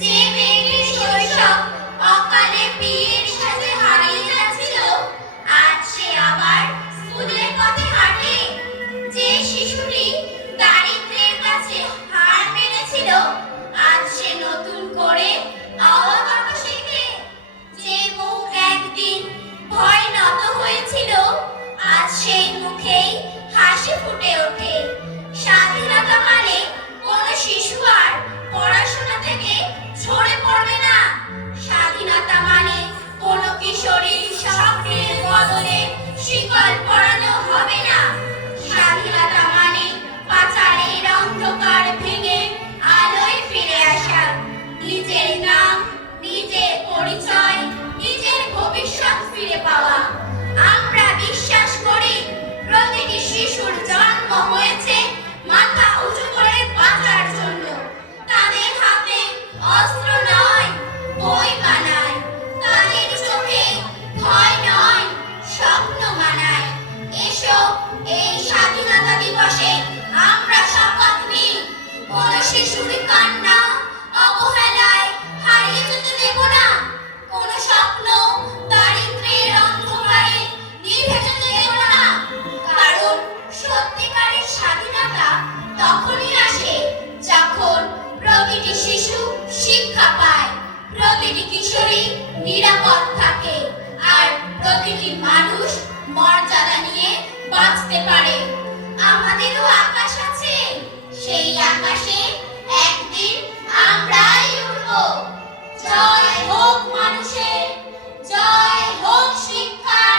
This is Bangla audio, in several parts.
যে মেয়েটির শৈশব অকালে বিয়ের সাথে হারিয়ে যাচ্ছিল, আজ সে আবার স্কুলের পথে হাঁটে। যে শিশুটি দারিদ্র্যের কাছে হার মেনেছিল, আজ সে নতুন করে আওয়া বাঁকা শেখে। যে মুখ একদিন ভয় নত হয়েছিল, আজ সেই মুখেই হাসি ফুটে ওঠে। স্বাধীনতা মানে কোনো শিশু আর পড়াশোনা থেকে ঝরে পড়বে না। স্বাধীনতা মানে কোনো কিশোরীর স্বপ্নের বদলে শিকল পরানো হবে না। স্বাধীনতা মানে পাচারের অন্ধকার ভেঙে আলোয় ফিরে আসা। নিজের নাম, নিজের পরিচয়, নিজের ভবিষ্যৎ ফিরে পাওয়া। আমরা বিশ্বাস করি প্রতিটি শিশুর জন্ম হয়েছে মাথা উঁচু করে বাঁচার জন্য। তাদের হাতে অস্ত্র নয়, বই বানায়। তাদের চোখে ভয় নয়, স্বপ্ন বানায়। এসো এই স্বাধীনতা দিবসে আমরা শপথ নিই, কোনো শিশুর কান্না অবহেলায় হারিয়ে যেতে দেব না। কোনো স্বপ্ন দারিদ্র্যের অন্ধকারে নিভে যেতে দেব না। কারণ সত্যিকারের স্বাধীনতা তখনই আসে যখন প্রতিটি শিশু শিক্ষা পায়, প্রতিটি কিশোরী নিরাপদ থাকে, আর প্রতিটি মানুষ মর্যাদা নিয়ে বাঁচতে পারে। আমাদেরও আকাশ আছে, সেই আকাশে একদিন আমরাই উড়ব। জয় হোক মানুষের, জয় হোক শিক্ষার,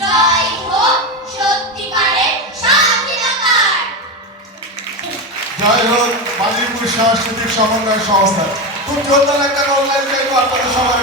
জয় হোক সত্যিকারের স্বাধীনতার। জয় হোক বাজিপুর সাংস্কৃতিক সমন্বয় সংস্থা। খুব জোরদার একটা অনলাইন আপনাদের সবার